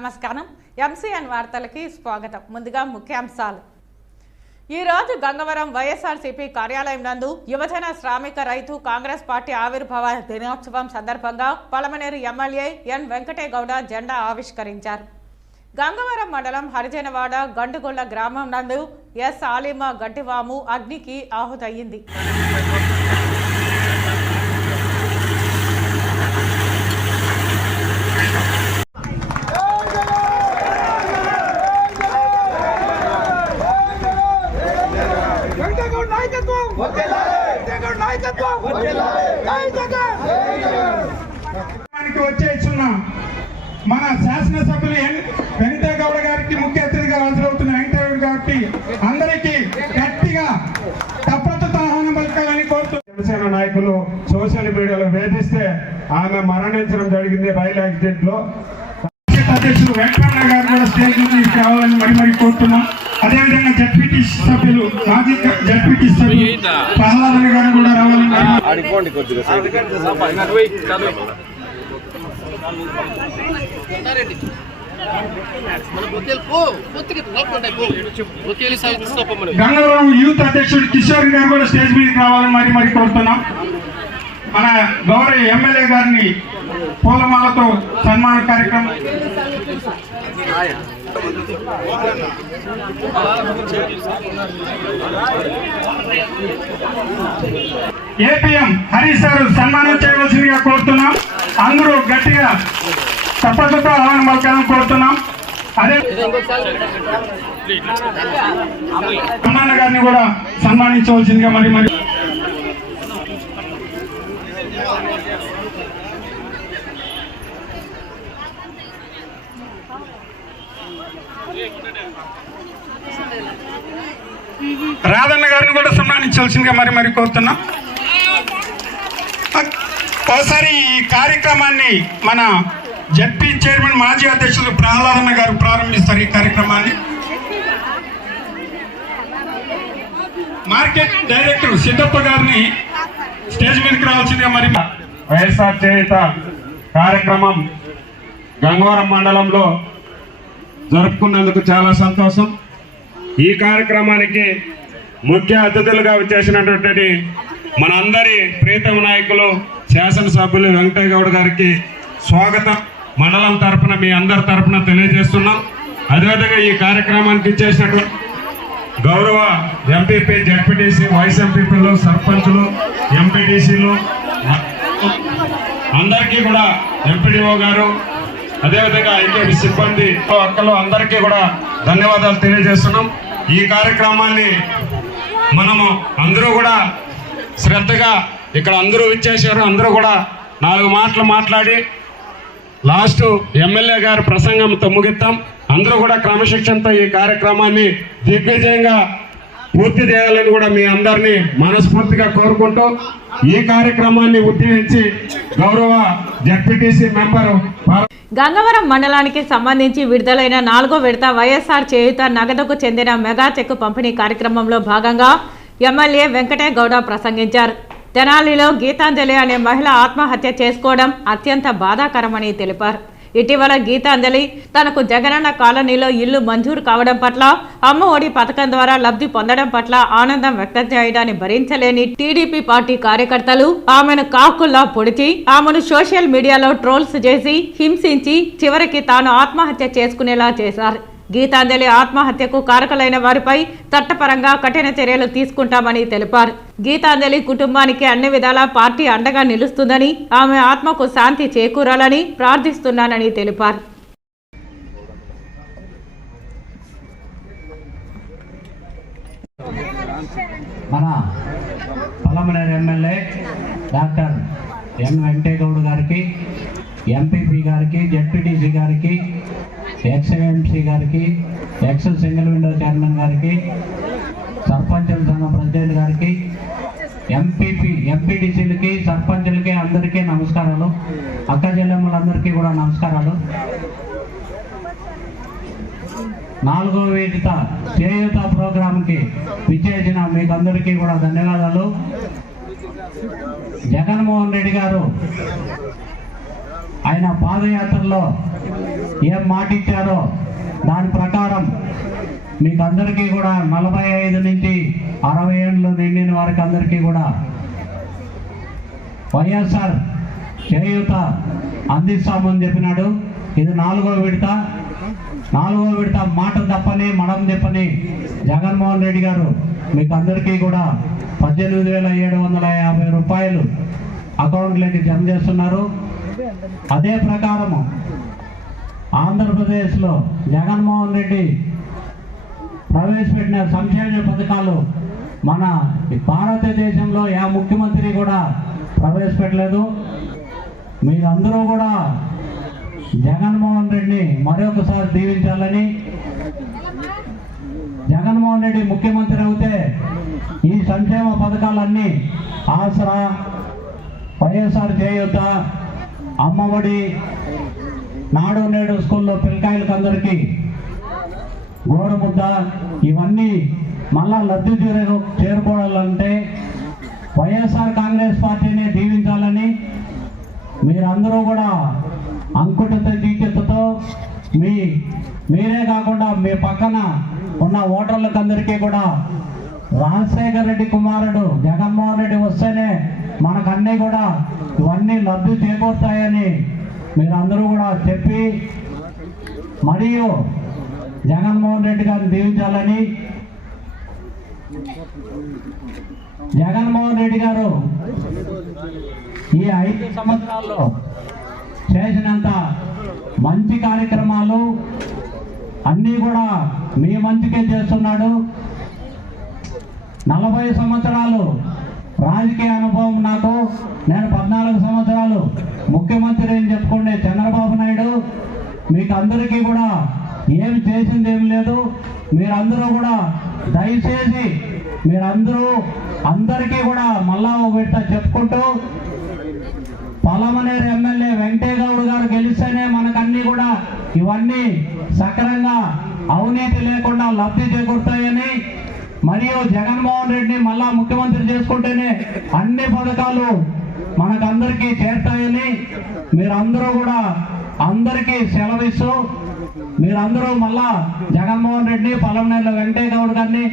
నమస్కారం ఎంసీఎన్ వార్తలకి స్వాగతం. ముందుగా ముఖ్యాంశాలు. ఈ రోజు గంగవరం వైఎస్ఆర్సీపీ కార్యాలయం నందు యువజన శ్రామిక రైతు కాంగ్రెస్ పార్టీ ఆవిర్భావ దినోత్సవం సందర్భంగా పలమనేరు ఎమ్మెల్యే ఎన్ వెంకటేగౌడ జెండా ఆవిష్కరించారు. గంగవరం మండలం హరిజనవాడ గండుగొల్ల గ్రామం నందు ఎస్ ఆలిమా గడ్డివాము అగ్నికి ఆహుతయ్యింది. వచ్చేస్తున్న మన శాసనసభ్యులు వెంకటేగౌడ గారికి ముఖ్య అతిథిగా హాజరవుతున్న వెంకటేగౌడ గారికి అందరికీ గట్టిగా తప్పనిసరితో ఆహ్వానం పలకాలని కోరుతూ జనసేన నాయకులు సోషల్ మీడియాలో వేధిస్తే ఆమె మరణించడం జరిగింది రైలు యాక్సిడెంట్ లో. అధ్యక్షులు వెంకటరమణ గారు కూడా స్టేజ్ నుంచి కావాలని మరి కోరుతున్నాం. అదేవిధంగా జడ్పీటీ సభ్యులు మాజీ జడ్పీటీ సభ్యులు ప్రహ్లాద్ గారు కూడా రావాలని. గంగవరం యూత్ అధ్యక్షుడు కిషోర్ గారు కూడా స్టేజ్ మీదకి రావాలని మరి కోరుతున్నాం. మన గౌరవ ఎమ్మెల్యే గారిని పూలమాలతో సన్మాన కార్యక్రమం. ఏపీఎం హరీష్ సార్ సన్మానం చేయవలసిందిగా కోరుతున్నాం. అందరూ గట్టిగా తప్పనిసరితో ఆహ్వానం పలకాలని కోరుతున్నాం. అదే అమ్మాన్న గారిని కూడా సన్మానించవలసిందిగా మరి రాధన్న గారిని కూడా సన్మానించవలసిందిగా మరి కోరుతున్నాం. ఒకసారి ఈ కార్యక్రమాన్ని మన జడ్పీ చైర్మన్ మాజీ అధ్యక్షులు ప్రహ్లాదన్న గారు ప్రారంభిస్తారు. ఈ కార్యక్రమాన్ని మార్కెట్ డైరెక్టర్ సిద్ధప్ప గారిని స్టేజ్ మీదకి రావాల్సిందిగా మరి. వైఎస్ఆర్ చేయుత కార్యక్రమం గంగవరం మండలంలో జరుపుకున్నందుకు చాలా సంతోషం. ఈ కార్యక్రమానికి ముఖ్య అతిథులుగా వచ్చేసినటువంటి మనందరి ప్రీతమ నాయకులు శాసనసభ్యులు వెంకటేగౌడ గారికి స్వాగతం మండలం తరఫున మీ అందరి తరఫున తెలియజేస్తున్నాం. అదేవిధంగా ఈ కార్యక్రమానికి ఇచ్చేసినటువంటి గౌరవ ఎంపీపీ జడ్పీటీసీ వైస్ ఎంపీపీలు సర్పంచులు ఎంపీటీసీలు అందరికీ కూడా ఎంపీడీఓ గారు అదేవిధంగా ఐకేపీ సిబ్బంది అక్కలు అందరికీ కూడా ధన్యవాదాలు తెలియజేస్తున్నాం. ఈ కార్యక్రమాన్ని మనము అందరూ కూడా శ్రద్ధగా ఇక్కడ అందరూ ఇచ్చేసారు. అందరూ కూడా 4 మాటలు మాట్లాడి లాస్ట్ ఎమ్మెల్యే గారు ప్రసంగంతో ముగిస్తాం. అందరూ కూడా క్రమశిక్షణతో ఈ కార్యక్రమాన్ని దిగ్విజయంగా పూర్తి చేయాలని కూడా మీ అందరినీ మనస్ఫూర్తిగా కోరుకుంటూ ఈ కార్యక్రమాన్ని ఉద్దేశించి గౌరవ జడ్పీటీసీ మెంబరు గంగవరం మండలానికి సంబంధించి విడుదలైన 4వ విడత వైఎస్ఆర్ చేయుత నగదుకు చెందిన మెగా చెక్ పంపిణీ కార్యక్రమంలో భాగంగా ఎమ్మెల్యే వెంకటేగౌడ ప్రసంగించారు. తెనాలిలో గీతాంజలి అనే మహిళ ఆత్మహత్య చేసుకోవడం అత్యంత బాధాకరమని తెలిపారు. ఇటీవల గీతాంజలి తనకు జగనన్న కాలనీలో ఇల్లు మంజూరు కావడం పట్ల, అమ్మ ఒడి పథకం ద్వారా లబ్ధి పొందడం పట్ల ఆనందం వ్యక్తం చేయడాన్ని భరించలేని టీడీపీ పార్టీ కార్యకర్తలు ఆమెను కాకుల్లా పొడిచి ఆమెను సోషల్ మీడియాలో ట్రోల్స్ చేసి హింసించి చివరికి తాను ఆత్మహత్య చేసుకునేలా చేశారు. గీతాంజలి ఆత్మహత్యకు కారకులైన వారిపై చట్టపరంగా కఠిన చర్యలు తీసుకుంటామని తెలిపారు. గీతాంజలి కుటుంబానికి అన్ని విధాలా పార్టీ అండగా నిలుస్తుందని, ఆమె ఆత్మకు శాంతి చేకూరాలని ప్రార్థిస్తున్నానని తెలిపారు. మన Palamaner MLA doctor N Venkategowda గారికి, ఎంపీపీ గారికి, జడ్పీటీసీ గారికి, ఎక్స్ఎంసీ గారికి, ఎక్స్ సింగిల్ విండో చైర్మన్ గారికి, సర్పంచుల సంఘం ప్రెసిడెంట్ గారికి, ఎంపీటీసీలకి, సర్పంచులకి అందరికీ నమస్కారాలు. అక్క చెల్లెమ్మలందరికీ కూడా నమస్కారాలు. 4వ విడత చేయూత ప్రోగ్రాంకి విచ్చేసిన మీకు అందరికీ కూడా ధన్యవాదాలు. జగన్మోహన్ రెడ్డి గారు ఆయన పాదయాత్రలో ఏం మాట ఇచ్చారో దాని ప్రకారం మీకు అందరికీ కూడా 45 నుంచి 60 ఏళ్ళు నిండిన వారికి అందరికీ కూడా వైఎస్ఆర్ చేయూత అందిస్తామని చెప్పినాడు. ఇది 4వ విడత. 4వ విడత మాట తప్పని మడం చెప్పని జగన్మోహన్ రెడ్డి గారు మీకు అందరికీ కూడా 18,750 రూపాయలు అకౌంట్లోకి జమ చేస్తున్నారు. అదే ప్రకారము ఆంధ్రప్రదేశ్లో జగన్మోహన్ రెడ్డి ప్రవేశపెట్టిన సంక్షేమ పథకాలు మన భారతదేశంలో ఏ ముఖ్యమంత్రి కూడా ప్రవేశపెట్టలేదు. మీరందరూ కూడా జగన్మోహన్ రెడ్డిని మరొకసారి దీవించాలని, జగన్మోహన్ రెడ్డి ముఖ్యమంత్రి అవుతే ఈ సంక్షేమ పథకాలన్నీ ఆసరా, వైఎస్ఆర్ చేయూత, అమ్మఒడి, నాడు నేడు స్కూల్లో పిల్లకాయలకు అందరికీ గోరుముద్ద ఇవన్నీ మళ్ళా లబ్ధి చేరుకోవాలంటే వైఎస్ఆర్ కాంగ్రెస్ పార్టీని దీవించాలని మీరందరూ కూడా అంకుటిత దీక్షతో మీరే కాకుండా మీ పక్కన ఉన్న ఓటర్లకు అందరికీ కూడా రాజశేఖర రెడ్డి కుమారుడు జగన్మోహన్ రెడ్డి వస్తేనే మనకన్నీ కూడా ఇవన్నీ లబ్ధి చేకూరుతాయని మీరందరూ కూడా చెప్పి మరియు జగన్మోహన్ రెడ్డి గారిని దీవించాలని, జగన్మోహన్ రెడ్డి గారు ఈ 5 సంవత్సరాల్లో చేసినంత మంచి కార్యక్రమాలు అన్నీ కూడా మీ మంచికే చేస్తున్నాడు. 40 సంవత్సరాలు రాజకీయ అనుభవం నాకు. నేను 14 సంవత్సరాలు ముఖ్యమంత్రి అని చెప్పుకుంటే చంద్రబాబు నాయుడు మీకు అందరికీ కూడా ఏమి చేసింది ఏమి లేదు. మీరందరూ కూడా దయచేసి అందరికీ కూడా మళ్ళా విడత చెప్పుకుంటూ పలమనేరు ఎమ్మెల్యే వెంకటేగౌడ్ గారు గెలిస్తేనే మనకన్నీ కూడా ఇవన్నీ సక్రంగా అవినీతి లేకుండా లబ్ధి చేకూరుతాయని, మరియు జగన్మోహన్ రెడ్డిని మళ్ళా ముఖ్యమంత్రి చేసుకుంటేనే అన్ని పథకాలు మనకందరికీ చేరుతాయని మీరందరూ కూడా అందరికీ సెలవిస్తూ మీరందరూ మళ్ళా జగన్మోహన్ రెడ్డి, పలమనేరు వెంకటేగౌడ్ గారిని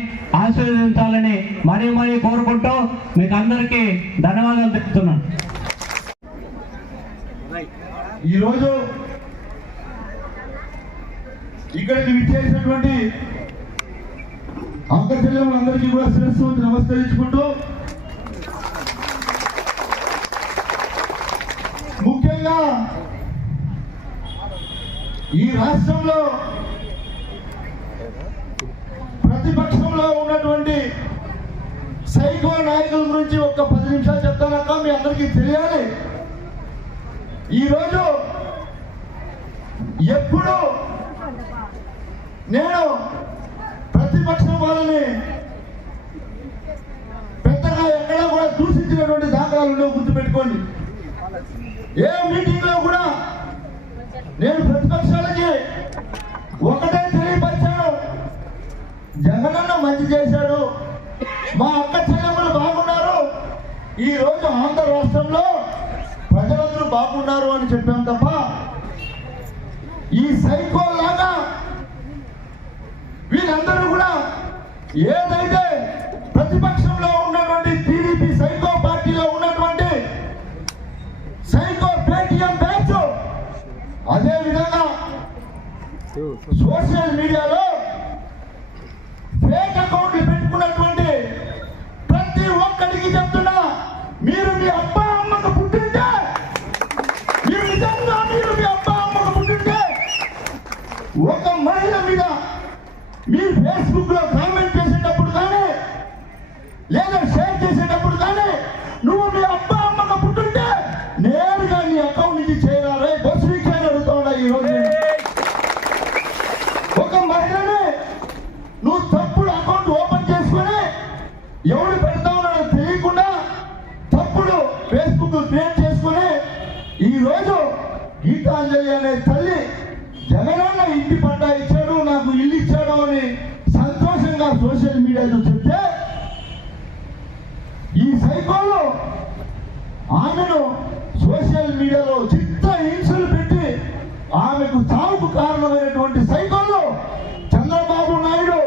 ఆశీర్వదించాలని మరీ కోరుకుంటూ మీకు అందరికీ ధన్యవాదాలు చెప్తున్నాను. ఈరోజు ఇక్కడికి విచ్చేసినటువంటి అక్క చెల్లెములందరికీ కూడా శిరస్సు వంచి నమస్కరించుకుంటూ, ముఖ్యంగా ఈ రాష్ట్రంలో ప్రతిపక్షంలో ఉన్నటువంటి సైకో నాయకుల గురించి ఒక 10 నిమిషాలు చెప్తానక్క, మీ అందరికీ తెలియాలి. ఈరోజు ఎప్పుడు నేను ప్రతిపక్షం వాళ్ళని పెద్దగా ఎక్కడా కూడా దూషించినటువంటి దాఖలాలు ఉండవు, గుర్తుపెట్టుకోండి. ఏ మీటింగ్ లో కూడా నేను ప్రతిపక్షాలకి ఒకటే తెలియపరిచాను, జగనన్న మంచి చేశాడు, మా అక్క చెల్లెమ్మలు బాగున్నారు, ఈ రోజు ఆంధ్ర రాష్ట్రంలో ప్రజలందరూ బాగున్నారు అని చెప్పాం తప్ప ఈ సైకో లాగా వీళ్ళందరూ కూడా ఏదైతే ప్రతిపక్షంలో ఉన్నటువంటి టీడీపీ సైకో పార్టీలో ఉన్నటువంటి సైకో పేటీఎం బ్యాచ్, అదే విధంగా సోషల్ మీడియాలో ఫేక్ అకౌంట్లు పెట్టుకున్నటువంటి ప్రతి ఒక్కరికి చెప్తున్నా, మీరు మీ అబ్బా అమ్మకు పుట్టింటే, మీరు నిజంగా మీరు మీ అబ్బా అమ్మకు పుట్టింటే ఒక మహిళ మీద మీరు ఫేస్బుక్ లో కామెంట్ చేసేటప్పుడు కానీ లేదా షేర్ చేసేటప్పుడు కానీ నువ్వు మీ అబ్బా అమ్మకు పుట్టింటే నేరుగా నీ అకౌంట్ నుంచి చేయాలి, బస్సు వీక్షణ అడుగుతా ఉన్నా. ఈ రోజు మీడియాతో చెప్తే ఈ సైకోలు ఆమెను సోషల్ మీడియాలో హింసలు పెట్టి ఆమెకు చావుకు కారణమైనటువంటి సైకోలు చంద్రబాబు నాయుడు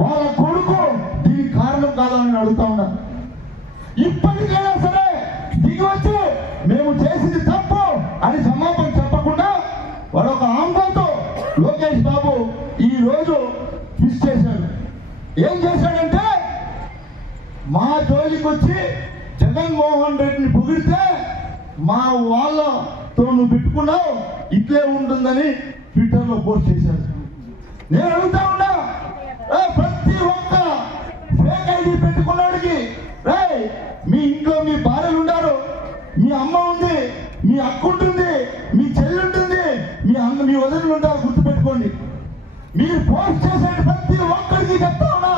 వాళ్ళ కొడుకు దీనికి కారణం కాదని అడుగుతా ఉన్నా. ఇప్పటికైనా సరే దిగి వచ్చి మేము చేసింది తప్పు అని సమాపం చెప్పకుండా వాడొక ఆంబోతో లోకేష్ బాబు ఈ రోజు ఫిక్స్ చేశాడు. ఏం చేశాడంటే మా జోలికి వచ్చి జగన్మోహన్ రెడ్డిని పొగిడితే మా వాళ్ళతో నువ్వు పెట్టుకున్నావు ఇట్లే ఉంటుందని ట్విట్టర్లో పోస్ట్ చేశాడు. నేను అడుగుతా ఉన్నా, ప్రతి ఒక్క ఫేక్ ఐడి పెట్టుకున్నాడికి మీ ఇంట్లో మీ భార్యలు ఉన్నారు, మీ అమ్మ ఉంది, మీ అక్క ఉంటుంది, మీ చెల్లి ఉంటుంది, మీ వదిలి ఉంటారు. గుర్తుపెట్టుకోండి. మీరు పోస్ట్ చేసే ప్రతి ఒక్కరికి చెప్తా ఉన్నా,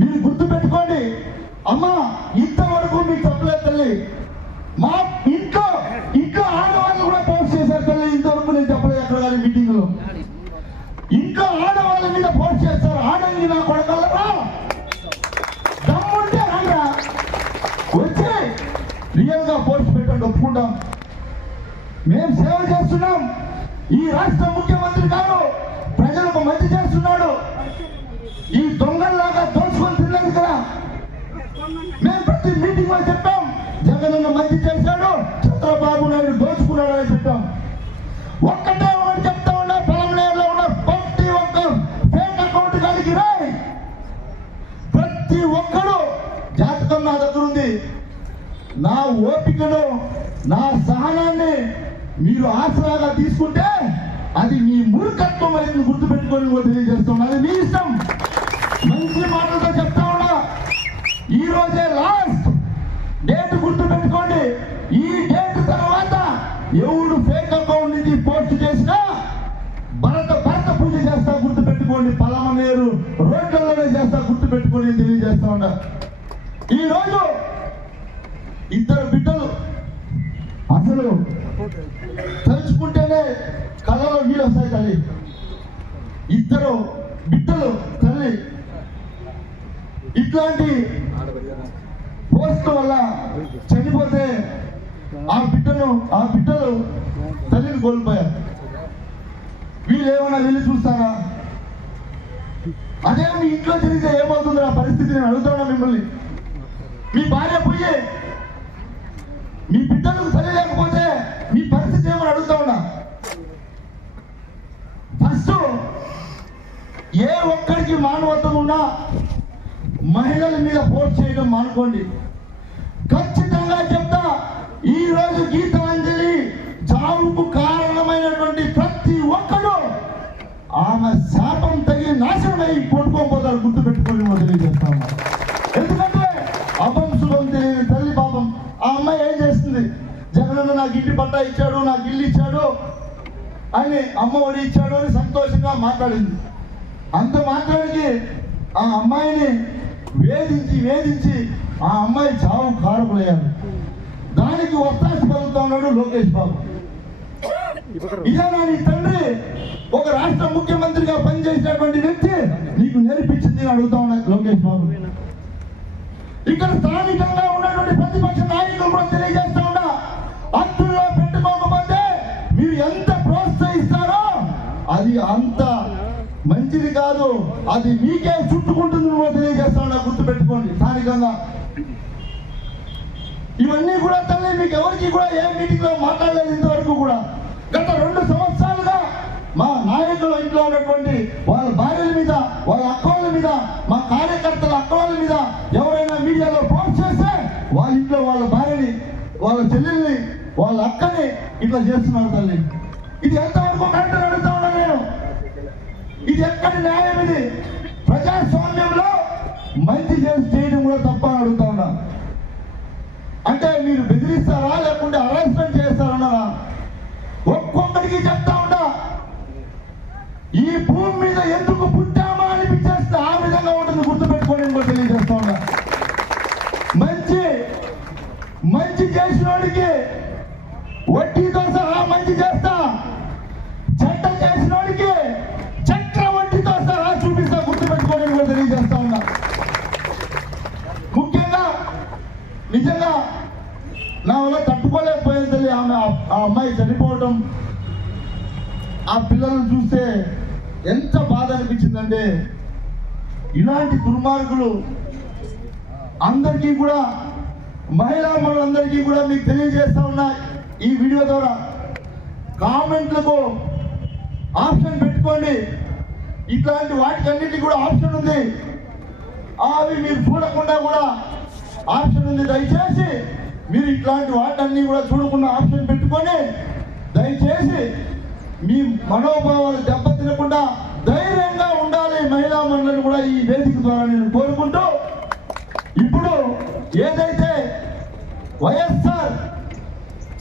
మీరు గుర్తుపెట్టుకోండి. అమ్మా ఇంతవరకు మీకు చెప్పలేదు తల్లి, మా ఇంట్లో ఆడవాళ్ళు కూడా పోస్ట్ చేశారు తల్లి. ఇంతవరకు నేను చెప్పలేదు ఎక్కడ కానీ మీటింగ్ లో. ఇంట్లో ఆడవాళ్ళ మీద పోస్ట్ చేస్తారు. ఆడంగి నా కొడకలరా దమ్ముంటే రాగా వచ్చి రియల్ గా పోస్ట్ పెట్టండి, ఒప్పుకుంటాం. మేము సేవ చేస్తున్నాం. ఈ రాష్ట్ర ముఖ్యమంత్రి గారు ప్రజలకు మంచి చేస్తున్నాడు. ఈ దొంగల్లాగా దోచుకొని తినలేదు కదా. మేము ప్రతి మీటింగ్ లో చెప్పాం, జగన్ మంచి చేశాడు, చంద్రబాబు నాయుడు దోచుకున్నాడు అని చెప్పాం. ఒక్కటే ఒకటి చెప్తా ఉన్నా, పొలంలో ఉన్న ప్రతి ఒక్క ఫేక్ అకౌంట్ కలిగి రాయి. ప్రతి ఒక్కడు జాతకం నా దగ్గర ఉంది. నా ఓపికను, నా సహనాన్ని మీరు ఆసరాగా తీసుకుంటే అది మీ మూర్ఖత్వం అనేది గుర్తుపెట్టుకొని తెలియజేస్తున్నా. అది మీ ఇష్టం. మంచి మాటలతో చెప్తా ఉన్నా. ఈ రోజే లాస్ట్ డేట్ గుర్తుపెట్టుకోండి. ఈ డేట్ తర్వాత ఎవడు ఫేక్ అకౌంట్ నుంచి పోస్ట్ చేసినా భరత పూజ చేస్తా గుర్తుపెట్టుకోండి. పలమనేరు రోడ్లలోనే చేస్తా గుర్తుపెట్టుకొని తెలియజేస్తా ఉన్నా. ఈ రోజు ఇద్దరు బిడ్డలు అసలు తలుచుకుంటేనే కళ్ళలో నీళ్ళు వస్తాయి తల్లి. ఇద్దరు బిడ్డలు తల్లి ఇట్లాంటి పోస్ట్ వల్ల చనిపోతే ఆ బిడ్డలు తల్లిని కోల్పోయారు. వీళ్ళు ఏమైనా వెళ్ళి చూస్తారా? అదే మీ ఇంట్లో జరిగితే ఏమవుతుంది ఆ పరిస్థితి? నేను అడుగుతున్నా మిమ్మల్ని. మీ భార్య పోయి మీ బిడ్డలకు తల్లి లేకపోతే మీ పరిస్థితి ఏమని అడుగుతా ఉన్నా. ఫస్ట్ ఏ ఒక్కరికి మానవత్వం ఉన్నా మహిళల మీద పోస్ట్ చేయడం మానుకోండి. ఖచ్చితంగా చెప్తా, ఈ రోజు గీతాంజలి చావుకు కారణమైనటువంటి ప్రతి ఒక్కడు ఆమె శాపం తగిలి నాశనమై కొనుక్కోపోతారు. గుర్తుపెట్టుకొని తెలియజేస్తాము. ఎందుకంటే అపం శుభం తెలియని తల్లి పాపం. ఆ అమ్మాయి ఏం చేస్తుంది? జగనన్న నాకు ఇంటి పట్టా ఇచ్చాడు, నాకు ఇల్లు ఇచ్చాడు అని, అమ్మ ఒడి ఇచ్చాడు అని సంతోషంగా మాట్లాడింది. అంత మాట్లాడికి ఆ అమ్మాయిని వేధించి ఆ అమ్మాయి చావు కారకులయ్యారు. దానికి ఒత్తాసి పలుకుతా ఉన్నాడు లోకేష్ బాబు. ఇదేనా నీ తండ్రి ఒక రాష్ట్ర ముఖ్యమంత్రిగా పనిచేసినటువంటి వ్యక్తి నీకు నేర్పించింది అడుగుతా ఉన్నాడు లోకేష్ బాబు. ఇక్కడ స్థానికంగా ఉన్నటువంటి ప్రతిపక్ష నాయకులు కూడా తెలియజేస్తా ఉన్నా, హద్దుల్లో పెట్టుకోకపోతే మీరు ఎంత ప్రోత్సహిస్తారో అది అంత మంచిది కాదు, అది మీకే చుట్టుకుంటుంది తెలియజేస్తా ఉన్నా. గుర్తుపెట్టుకోండి. స్థానికంగా ఇవన్నీ కూడా తల్లి మీకు ఎవరికి కూడా ఏ మీటింగ్ లో మాట్లాడలేదు ఇంతవరకు కూడా. గత 2 సంవత్సరాలుగా మా నాయకుల ఇంట్లో ఉన్నటువంటి వాళ్ళ భార్యల మీద, వాళ్ళ అక్కల మీద, మా కార్యకర్తల అక్కల మీద ఎవరైనా మీడియాలో పోస్ట్ చేస్తే వాళ్ళ ఇంట్లో వాళ్ళ భార్యని, వాళ్ళ చెల్లెల్ని, వాళ్ళ అక్కని ఇట్లా చేస్తున్నారు తల్లి. ఇది ఎంతవరకు కరెక్ట్ అడుగుతా ఉన్నా నేను. ఇది ఎక్కడి న్యాయం? ఇది ప్రజాస్వామ్యంలో మంచి చేయడం కూడా తప్ప అడుగుతా ఉన్నా. అంటే మీరు బెదిరిస్తారా లేకుంటే హరాస్మెంట్ చేస్తారన్నారా? ఒక్కొక్కడికి చెప్తా ఉన్నా, ఈ భూమి మీద ఎందుకు పుట్టామా అనిపించేస్తే ఆ విధంగా ఉంటుంది. గుర్తుపెట్టుకోండి కూడా తెలియజేస్తా ఉన్నా. మంచి చేసిన వాడికి వడ్డీతో సహా మంచి చేస్తా, చెడ్డ చేసిన వాడికి చక్రవడ్డీతో సహా చూపిస్తా. గుర్తుపెట్టుకోండి కూడా తెలియజేస్తా ఉన్నా. ఆ అమ్మాయి చనిపోవటం, ఆ పిల్లలను చూస్తే ఎంత బాధ అనిపించిందంటే, ఇలాంటి దుర్మార్గులు అందరికీ కూడా, మహిళా మనులందరికీ కూడా మీకు తెలియజేస్తా ఉన్నా ఈ వీడియో ద్వారా, కామెంట్లకు ఆప్షన్ పెట్టుకోండి. ఇట్లాంటి వాటికన్నిటికీ కూడా ఆప్షన్ ఉంది, అవి మీరు చూడకుండా కూడా ఆప్షన్ ఉంది. దయచేసి మీరు ఇట్లాంటి వాటన్నీ కూడా చూడకుండా ఆప్షన్ పెట్టుకొని దయచేసి మీ మనోభావాలు దెబ్బతినకుండా ధైర్యంగా ఉండాలి మహిళా మనులను కూడా ఈ వేదిక ద్వారా నేను కోరుకుంటూ, ఇప్పుడు ఏదైతే వైఎస్ఆర్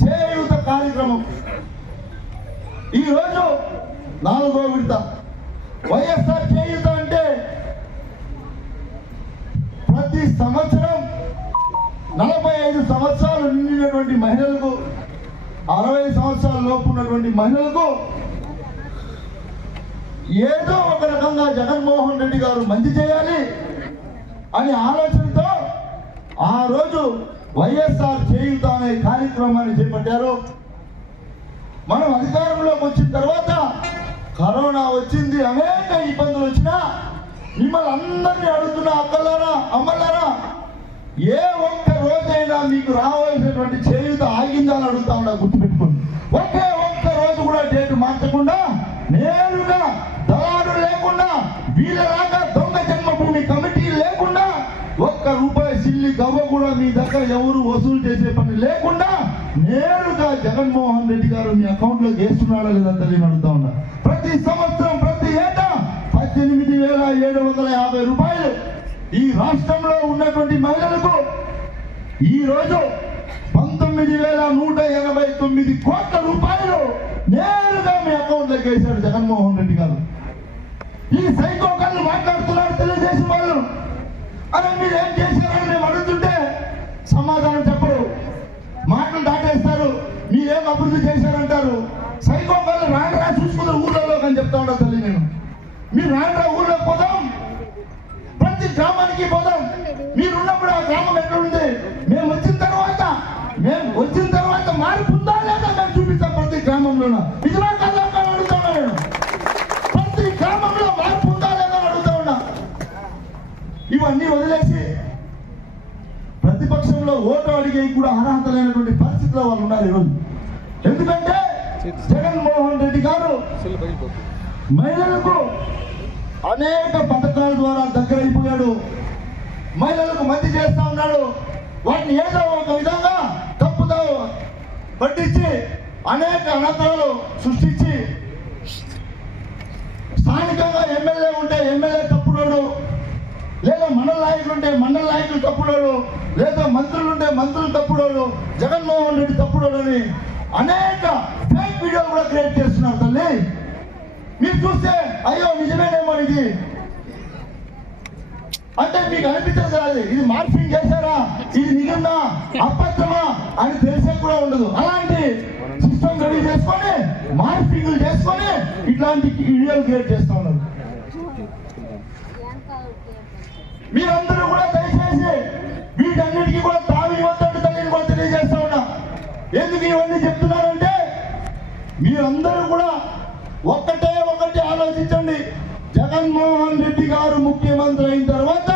చేయూత కార్యక్రమం ఈరోజు 4వ విడత. వైఎస్ఆర్ చేయూత అంటే ప్రతి సంవత్సరం 45 సంవత్సరాలు నిండినటువంటి మహిళలకు, 60 సంవత్సరాల లోపు ఉన్నటువంటి మహిళలకు ఏదో ఒక రకంగా జగన్మోహన్ రెడ్డి గారు మంచి చేయాలి అనే ఆలోచనతో ఆ రోజు వైఎస్ఆర్ చేయూత అనే కార్యక్రమాన్ని చేపట్టారు. మనం అధికారంలోకి వచ్చిన తర్వాత కరోనా వచ్చింది, అనేక ఇబ్బందులు వచ్చినా మిమ్మల్ని అందరినీ అడుగుతున్న అక్కలారా, అమ్మలారా, ఏ ఒక్క రోజైనా మీకు రావాల్సినటువంటి చేయూత ఆగిందా అని అడుగుతా ఉన్నా, గుర్తుపెట్టుకోండి. ఒకే ఒక్క రోజు కూడా డేట్ మార్చకుండా నేరుగా దళారు లేకుండా, వీళ్ళలాగా దొంగ జన్మభూమి కమిటీ లేకుండా, ఒక్క రూపాయి సిల్లి గవ్వ కూడా మీ దగ్గర ఎవరు వసూలు చేసే పని లేకుండా నేరుగా జగన్మోహన్ రెడ్డి గారు మీ అకౌంట్ లో వేస్తున్నాడా లేదా తెలియని అడుగుతా ఉన్నా. ప్రతి సంవత్సరం, ప్రతి ఏటా 18,750 రూపాయలు ఈ రాష్ట్రంలో ఉన్నటువంటి మహిళలకు ఈ రోజు 19,189 కోట్ల రూపాయలు నేరుగా మీ అకౌంట్ లోకి వేశాడు జగన్మోహన్ రెడ్డి గారు. ఈ సైకోకాళ్ళు మాట్లాడుతున్నారు తెలుగుదేశం వాళ్ళు. అరే మీరు ఏం చేశారని మేము అడుగుతుంటే సమాధానం చెప్పరు, మాటలు దాటేస్తారు. మీరేం అభివృద్ధి చేశారంటారు. సైకోకాళ్ళు రాండ్రా చూసుకున్న ఊళ్ళలో అని చెప్తా ఉండదు తల్లి. నేను మీరు రాండ్రా ఊళ్ళోకి పోదాం, ప్రతి గ్రామానికి పోదాం. మీరున్నప్పుడు ఆ గ్రామం ఎక్కడ ఉంది, మేము వచ్చిన తర్వాత మార్పు ఉందా లేదా మేము చూపిస్తాం ప్రతి గ్రామంలో. నిజమా కాదా అడుగుతా ఉన్నా నేను. ప్రతి గ్రామంలో మార్పు ఉందా లేదా అడుగుతా ఉన్నా. ఇవన్నీ వదిలేసి ప్రతిపక్షంలో ఓటు అడిగే కూడా అర్హత లేనటువంటి పరిస్థితిలో వాళ్ళు ఉన్నారు ఈరోజు. ఎందుకంటే జగన్మోహన్ రెడ్డి గారు మహిళలకు అనేక పథకాల ద్వారా దగ్గరైపోయాడు, మహిళలకు మంచి చేస్తా ఉన్నాడు. వాటిని ఏదో ఒక విధంగా తప్పుదో పట్టించి అనేక అనర్థాలు సృష్టించి, స్థానికంగా ఎమ్మెల్యే ఉంటే ఎమ్మెల్యే తప్పుడోడు, లేదా మండల నాయకులు ఉంటే మండల నాయకులు తప్పుడోడు, లేదా మంత్రులు ఉంటే మంత్రులు తప్పుడోడు, జగన్మోహన్ రెడ్డి తప్పుడోడు అని అనేక ఫేక్ వీడియోలు కూడా క్రియేట్ చేస్తున్నారు తల్లి. మీరు చూస్తే అయ్యో నిజమేనేమో ఇది అంటే మీకు అనిపించదు కాదు, ఇది మార్ఫింగ్ చేశారా, ఇది నిజంగా అబద్ధమా అని తెలిసే కూడా ఉండదు. అలాంటి సిస్టమ్ రెడీ చేసుకొని మార్ఫింగ్లు చేసుకొని ఇట్లాంటి వీడియోలు క్రియేట్ చేస్తా ఉన్నారు. మీరందరూ కూడా దయచేసి వీటన్నిటికీ కూడా తావి వద్దంటే తల్లిని కూడా తెలియజేస్తా ఉన్నా. ఎందుకు ఇవన్నీ చెప్తున్నారంటే మీరందరూ కూడా ఒకటి ఆలోచించండి. జగన్మోహన్ రెడ్డి గారు ముఖ్యమంత్రి అయిన తర్వాత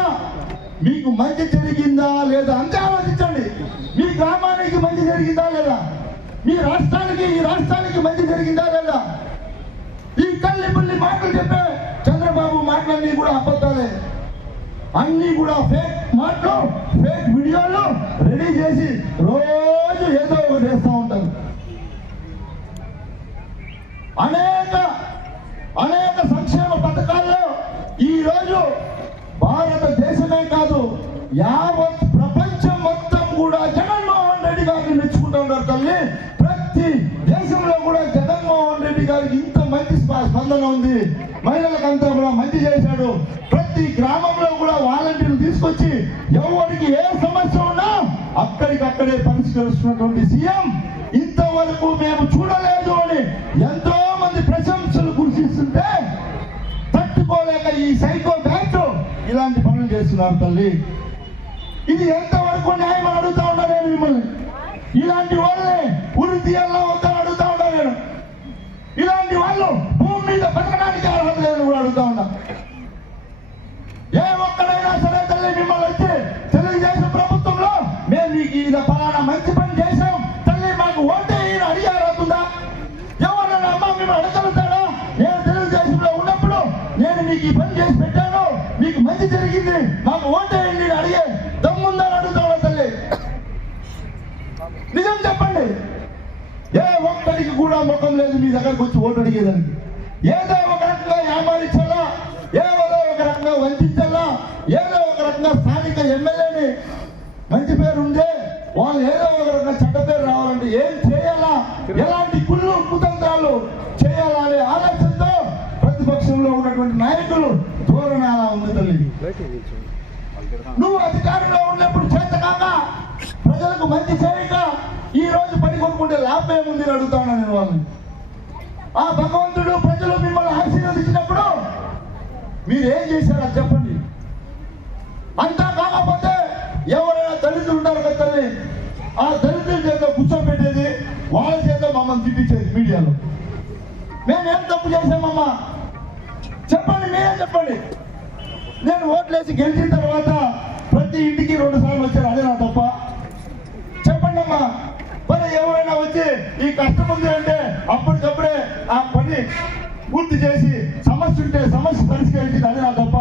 మీకు మంచి జరిగిందా లేదా అంతే ఆలోచించండి. మీ గ్రామానికి మంచి జరిగిందా లేదా, ఈ రాష్ట్రానికి మంచి జరిగిందా లేదా. ఈ కల్లిపుల్లి మాటలు చెప్పే చంద్రబాబు మాటలన్నీ కూడా అబద్ధాలే, అన్ని కూడా ఫేక్ మాటలు, ఫేక్ వీడియోలు రెడీ చేసి రోజు ఏదో ఒకటి చేస్తూ ఉంటారు. అనేక సంక్షేమ పథకాల్లో ఈ రోజు భారతదేశమే కాదు యావత్ ప్రపంచం మొత్తం కూడా జగన్మోహన్ రెడ్డి గారిని మెచ్చుకుంటూ ఉన్నారు తల్లి. ప్రతి దేశంలో కూడా జగన్మోహన్ రెడ్డి గారికి ఇంత మంచి స్పందన ఉంది. మహిళలకంతా కూడా మంచి చేశాడు. ప్రతి గ్రామంలో కూడా వాలంటీర్లు తీసుకొచ్చి ఎవరికి ఏ సమస్య ఉన్నా అక్కడికక్కడే పరిష్కరిస్తున్నటువంటి సీఎం ఇంతవరకు మేము చూడలేదు అని ఎంతో మంది ప్రశంసలు కురిసిస్తుంటే తట్టుకోలేక ఈ సైకో బ్యాచ్ ఇలాంటి పనులు చేస్తున్నారు తల్లి. ఇది ఎంతవరకు న్యాయం అడుగుతా ఉన్నా నేను మిమ్మల్ని. ఇలాంటి వాళ్ళని ఉరి తీయాలా వద్దా అడుగుతా ఉన్నా నేను. ఇలాంటి వాళ్ళు భూమి మీద బతకడానికి అర్హత లేదని కూడా అడుగుతా ఉన్నా. ఏ ఒక్కడైనా సరే తల్లి మిమ్మల్ని వచ్చి తెలుగుదేశం ప్రభుత్వంలో మేము మీకు ఇది ఫలానా మంచి పని చేశాం తల్లి మాకు ఓటే అడిగే అర్హతుందా? ఎవరైనా అమ్మ మేము అడగలుగుతాడా? నేను తెలుగుదేశంలో ఉన్నప్పుడు నేను మీకు ఈ పని చేసి పెట్టాను, మీకు మంచి జరిగింది, మాకు ఓటేయండి అడిగే దమ్ముందని అడుగుతాడా తల్లి? నిజం చెప్పండి. ఏ ఒక్కడికి కూడా ముఖం లేదు మీ దగ్గరకు వచ్చి ఓటు అడిగేదానికి. ఏదో ఒక రకంగా ఏమారించాలా, ఏదో ఒక రకంగా వంచాలా, ఏదో ఒక రకంగా స్థానిక ఎమ్మెల్యేని మంచి పేరు ఉండే వాళ్ళు ఏదో ఒక రకంగా చెడ్డ పేరు రావాలంటే ఏం చేయాలా, ఎలాంటి కుళ్ళు కుతంత్రాలు చేయాలా అనే ఆలోచనతో ప్రతిపక్షంలో ఉన్నటువంటి నాయకులు ధోరణి అలా ఉంది తల్లి. నువ్వు అధికారంలో ఉన్నప్పుడు చేతకాక ప్రజలకు మంచి చేయక ఈ రోజు పని కొనుక్కుంటే లాభం ఏముంది అని అడుగుతా ఉన్నా నేను వాళ్ళని. ఆ భగవంతుడు ప్రజలు మిమ్మల్ని ఆశీర్వదించినప్పుడు మీరు ఏం చేశారో చెప్పండి. అంతా కాకపోతే ఎవరైనా దళితులు ఉంటారు కదా తల్లి, ఆ దళితుల చేత కూర్చోబెట్టేది, వాళ్ళ చేత మమ్మల్ని తిట్టించేది మీడియాలో. మేమేం తప్పు చేశామమ్మా చెప్పండి, మీరే చెప్పండి. నేను ఓట్లేసి గెలిచిన తర్వాత ప్రతి ఇంటికి 2 సార్లు వచ్చారు, అదే నా తప్ప? చెప్పండి అమ్మా. మరి ఎవరైనా వచ్చి ఈ కష్టం ఉంది అంటే అప్పటికప్పుడే ఆ పని పూర్తి చేసి సమస్య ఉంటే సమస్య పరిష్కరించింది, అది నా తప్ప?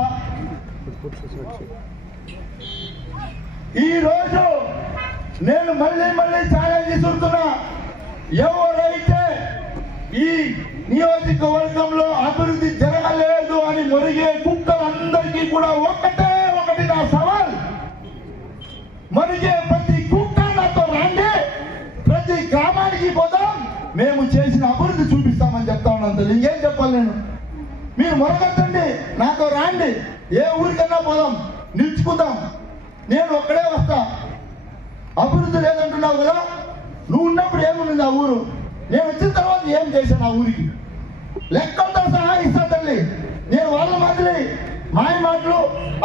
ఈ రోజు నేను మళ్ళీ ఛాలెంజ్ ఇస్తున్నా. ఎవరైతే ఈ నియోజకవర్గంలో అభివృద్ధి జరగలేదు అని మొరిగే కుక్కలందరికీ కూడా ఒకటి నా సవాల్. మొరిగే ప్రతి కుక్క నాతో రండి, ప్రతి గ్రామానికి పోదాం, మేము చేసిన అభివృద్ధి చూపిస్తామని చెప్తా ఉన్నాను. ఇంకేం చెప్పాలి నేను? మీరు మొరగొద్దండి, నాతో రండి, ఏ ఊరికన్నా పోదాం, నిలుచుకుందాం, నేను ఒక్కడే వస్తా. అభివృద్ధి లేదంటున్నావు కదా, నువ్వు ఉన్నప్పుడు ఏముంది ఆ ఊరు, నేను వచ్చిన తర్వాత ఏం చేశాను ఆ ఊరికి లెక్కలతో సహా ఇస్తా తల్లి. నేను వాళ్ళ మాదిరి మాయ మాటలు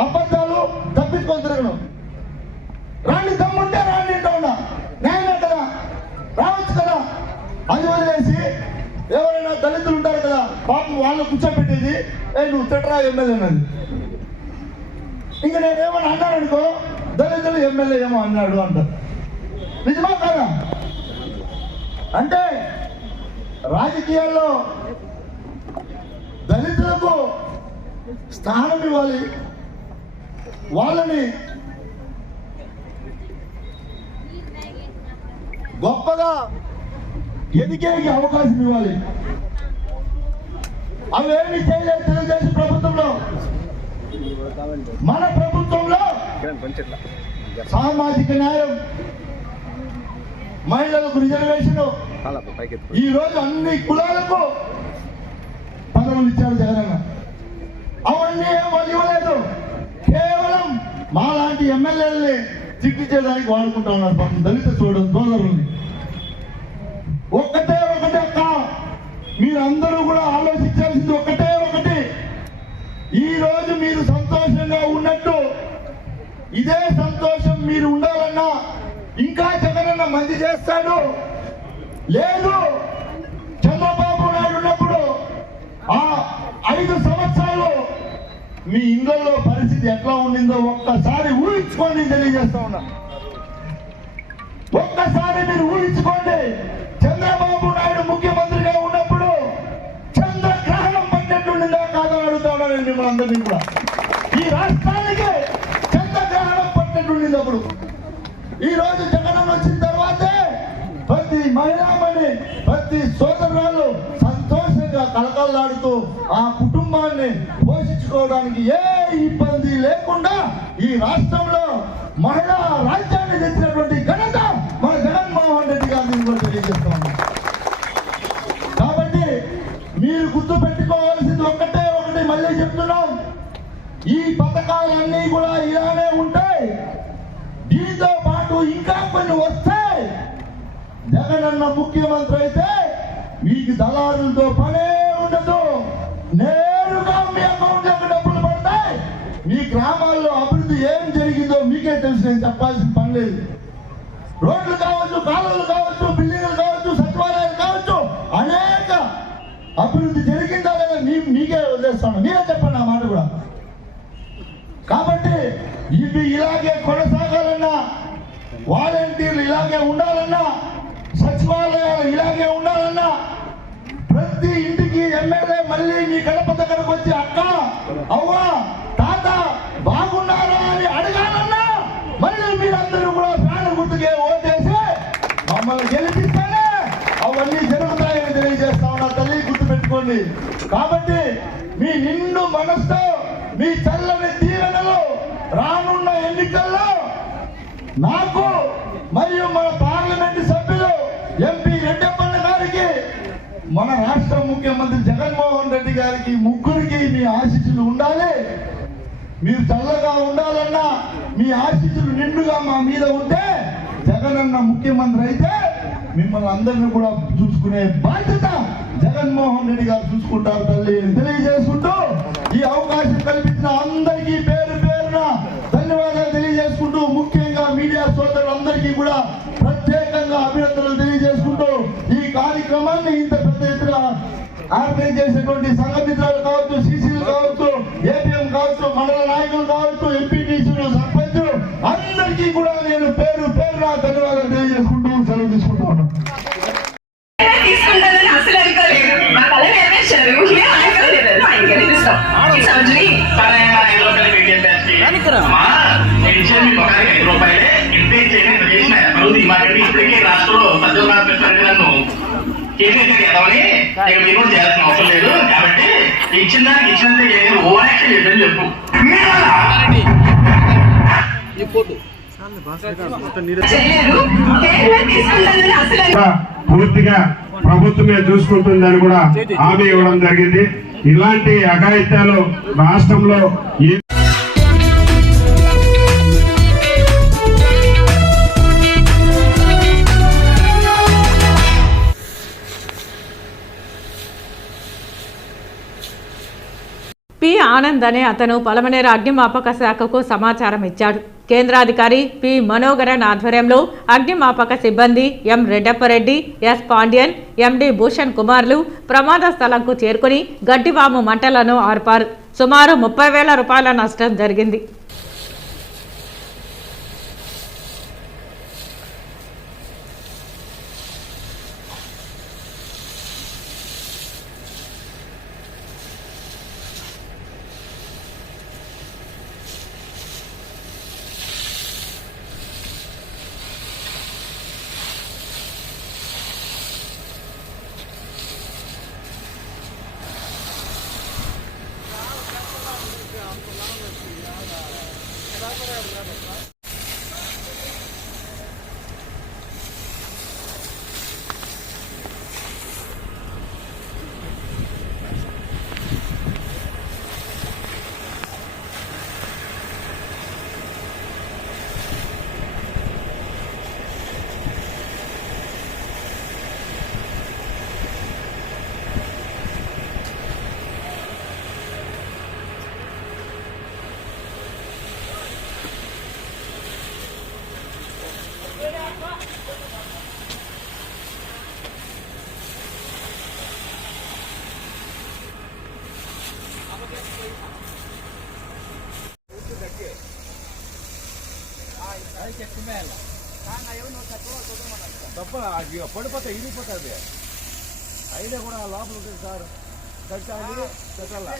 అబద్ధాలు తప్పించుకొని తిరగను. రాండి, దమ్ముంటే రాండి అంటా ఉన్నా. న్యాయమే కదా, రావచ్చు కదా. అది వదిలేసి ఎవరైనా దళితులు ఉంటారు కదా పాపం వాళ్ళు కూర్చోబెట్టేది, నువ్వు తిట్టరా ఎమ్మెల్యే అన్నది. ఇంకా నేనేమన్నా అన్నాను అనుకో, దళితులు ఎమ్మెల్యే ఏమో అన్నాడు అంటారు. నిజమా కాదా? అంటే రాజకీయాల్లో దళితులకు స్థానం ఇవ్వాలి, వాళ్ళని గొప్పగా ఎదిగే అవకాశం ఇవ్వాలి. అవేమి చేయలేదు తెలుగుదేశం ప్రభుత్వంలో. మన ప్రభుత్వంలో సామాజిక న్యాయం, మహిళలకు రిజర్వేషన్, ఈ రోజు అన్ని కులాలకు పదవులు ఇచ్చాడు జగనన్న. అవన్నీ వాళ్ళు ఇవ్వలేదు, కేవలం మాలాంటి ఎమ్మెల్యేలని చిక్కించేదానికి వాడుకుంటా ఉన్నారు పాపం దళిత సోదరుల్ని. ఒకటే అక్క, మీరందరూ కూడా ఆలోచించాల్సింది ఒకటి. ఈ రోజు మీరు సంతోషంగా ఉన్నట్టు ఇదే సంతోషం మీరు ఉండాలన్నా ఇంకా జగనన్న మంచి చేస్తాడు. లేదు, చంద్రబాబు నాయుడు ఉన్నప్పుడు ఆ 5 సంవత్సరాలు మీ ఇంట్లో పరిస్థితి ఎట్లా ఉండిందో ఒక్కసారి ఊహించుకోండి తెలియజేస్తా ఉన్నా. ఒక్కసారి మీరు ఊహించుకోండి. చంద్రబాబు నాయుడు ముఖ్యమంత్రిగా ఉన్నప్పుడు చంద్రగ్రహణం పట్టినట్టుండిందా కాదా అడుగుతా ఉన్నాను నేను మిమ్మల్ని అందరినీ కూడా. ఈ రాష్ట్రానికి చంద్రగ్రహణం పట్టినట్టుండింది. ఈ రోజు జగన్ వచ్చిన తర్వాతే ప్రతి మహిళామణి, ప్రతి సోదరురాలు సంతోషంగా కలకలాడుతూ ఆ కుటుంబాన్ని పోషించుకోవడానికి ఏ ఇబ్బంది లేకుండా ఈ రాష్ట్రంలో మహిళా రాజ్యాన్ని తెచ్చినటువంటి ఘనత మన జగన్మోహన్ రెడ్డి గారిని కూడా తెలియజేస్తాము. కాబట్టి మీరు గుర్తు పెట్టుకోవాల్సింది ఒకటి మళ్ళీ చెప్తున్నాం. ఈ పథకాలన్నీ కూడా ఇలానే ఉంటాయి. దీంతో పాటు ఇంకా కొన్ని వస్తాయి. జగనన్న ముఖ్యమంత్రి అయితే మీకు దళారులతో పనే ఉండదు. నేరుగా మీ అకౌంట్లోకి డబ్బులు పడతాయి. మీ గ్రామాల్లో అభివృద్ధి ఏం జరిగిందో మీకే తెలుసు, నేను చెప్పాల్సిన పని లేదు. రోడ్లు కావచ్చు, కాలువలు కావచ్చు, బిల్డింగ్లు కావచ్చు, తెలియజేస్తాను. మీరే చెప్పండి ఆ మాట కూడా. కాబట్టి ఇవి ఇలాగే కొనసాగాలన్నా, వాలంటీర్లు ఇలాగే ఉండాలన్నా, సచివాలయాలు ఇలాగే ఉండాలన్నా, ప్రతి ఇంటికి ఎమ్మెల్యే మళ్ళీ మీ గడప దగ్గరకు వచ్చి అక్క, అవ్వ, తాత బాగున్నారా అని అడగాలన్నా మళ్ళీ మీరందరూ కూడా ఫ్యాన్ గుర్తుకే ఓటేసి మమ్మల్ని గెలిపిస్తేనే అవన్నీ జరుగుతాయని తెలియజేస్తా ఉన్నా. తల్లి గుర్తుపెట్టుకోండి. కాబట్టి మీ నిండు మనసుతో, మీ చల్లని దీవెనలు రానున్న ఎన్నికల్లో నాకు మరియు మన పార్లమెంటు సభ్యులు ఎంపీ రెడ్డప్పన్న గారికి, మన రాష్ట్ర ముఖ్యమంత్రి జగన్మోహన్ రెడ్డి గారికి, ముగ్గురికి మీ ఆశీస్సులు ఉండాలి. మీరు చల్లగా ఉండాలన్నా మీ ఆశీస్సులు నిండుగా మా మీద ఉంటే జగనన్న ముఖ్యమంత్రి అయితే మిమ్మల్ని అందరినీ కూడా చూసుకునే బాధ్యత జగన్మోహన్ రెడ్డి గారు చూసుకుంటారు తల్లి తెలియజేసుకుంటూ, ఈ అవకాశం కల్పించిన అందరికీ పేరు పేరున ధన్యవాదాలు తెలియజేసుకుంటూ, ముఖ్యంగా మీడియా సోదరులందరికీ కూడా ప్రత్యేకంగా అభినందనలు తెలియజేసుకుంటూ, ఈ కార్యక్రమాన్ని ఇంత పెద్ద ఎత్తున ఆర్గనైజ్ చేసినటువంటి సంఘ మిత్రాలు కావచ్చు, సిసిలు కావచ్చు, ఏపీఎం కావచ్చు, మండల నాయకులు కావచ్చు, ఎంపీటీసీలు, సర్పంచ్ అందరికీ కూడా నేను పేరు పేరున ధన్యవాదాలు తెలియజేసుకుంటూ సెలవు తీసుకుంటాను. తీసుకుంటానని అసలు అనుకోలేదు. మా కళ నెరవేర్చారు. అనుకోలేదు. ఇప్పటికే రాష్ట్రంలో సత్యనారాయణ చేసేదని చేయాల్సిన అవసరం లేదు. కాబట్టి ఇచ్చిన దానికి ఇచ్చినంత ఓవర్ యాక్షన్ చేద్దని చెప్పు. పూర్తిగా ప్రభుత్వమే చూసుకుంటుందని కూడా హామీ ఇవ్వడం జరిగింది. ఇలాంటి అఘాయిత్యాలు రాష్ట్రంలో పి ఆనంద్ అనే అతను పలమనేరు అగ్నిమాపక శాఖకు సమాచారం ఇచ్చాడు. కేంద్రాధికారి పి మనోగరన్ ఆధ్వర్యంలో అగ్నిమాపక సిబ్బంది ఎం రెడ్డప్పరెడ్డి, ఎస్ పాండ్యన్, ఎండి భూషణ్ కుమార్లు ప్రమాద స్థలంకు చేరుకుని గడ్డివాము మంటలను ఆర్పారు. సుమారు 30,000 రూపాయల నష్టం జరిగింది. పడిపోతే ఇరిగిపోతుంది. అయినా కూడా లోపల ఉంటుంది సార్. కట్టాలి, కట్టాలా.